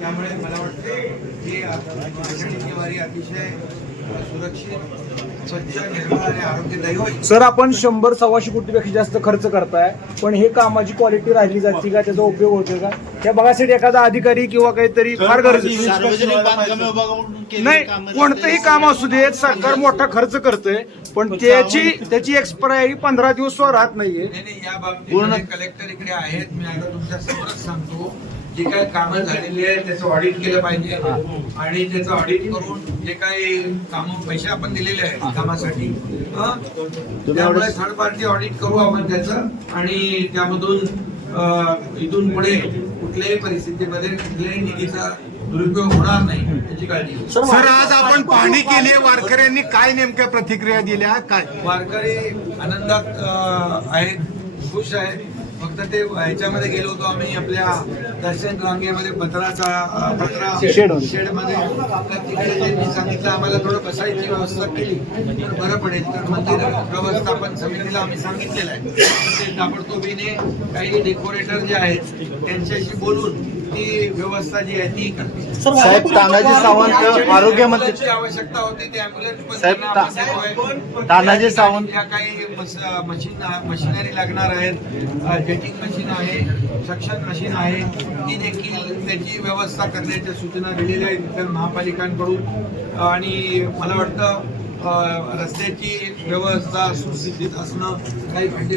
त्यामुळे मला वाटतं की आषाढीची वारी अतिशय सुरक्षित, स्वच्छ, निर्मळ आणि आरोग्यदायी होईल. सर, आपण 100-125 कोटीपेक्षा जास्त खर्च करताय, पण हे कामाची क्वालिटी राहिली जाते का, त्याचा उपयोग होतोय का, त्या भागासाठी एखादा अधिकारी किंवा काहीतरी फार गरजेचं नाही. कोणतंही काम असू दे, सरकार मोठा खर्च करतंय, पण त्याची एक्सपायरी 15 दिवस राहत नाहीये. नाही, या बाबतीत कलेक्टर इकडे आहेत. मी आता तुमच्या समोरच सांगतो, जे काही कामं झालेली आहेत त्याचं ऑडिट केलं पाहिजे आणि त्याचं ऑडिट करून जे काही कामं पैसे आपण दिलेले आहेत कामासाठी, त्यामुळे थर्ड पार्टी ऑडिट करू आपण त्याचं आणि त्यामधून इथून पुढे कुठल्याही परिस्थितीमध्ये कुठल्याही निधीचा दुरुपयोग होणार नाही याची काळजी घेऊ. सर, आज आपण पाहणी केली, वारकऱ्यांनी काय नेमक्या प्रतिक्रिया दिल्या? काय वारकरी आनंदात आहेत, खुश आहेत. फक्त ते ह्याच्यामध्ये गेलो होतो आम्ही आपल्या दर्शन रांगेमध्ये पत्रा शेडमध्ये, तिकडे त्यांनी सांगितलं आम्हाला थोडं बसायची व्यवस्था केली तर बरं पडेल. तर मंदिर व्यवस्थापन समितीला आम्ही सांगितलेलं आहे ते ताबडतोबीने काही डेकोरेटर जे आहेत त्यांच्याशी बोलून ती व्यवस्था जी आहे ती करते. साहेब, तानाजी सावंत आरोग्यमंत्री आवश्यकता होती ते साहेब, तानाजी सावंत ज्या काही मशिनरी लागणार आहेत, जेटिंग मशीन आहे, सक्शन मशीन आहे, ती देखील त्याची व्यवस्था करण्याच्या सूचना दिलेल्या आहेत इतर महापालिकांकडून. आणि मला वाटतं रस्त्याची व्यवस्था सुस्थितीत असणं, काही खड्डे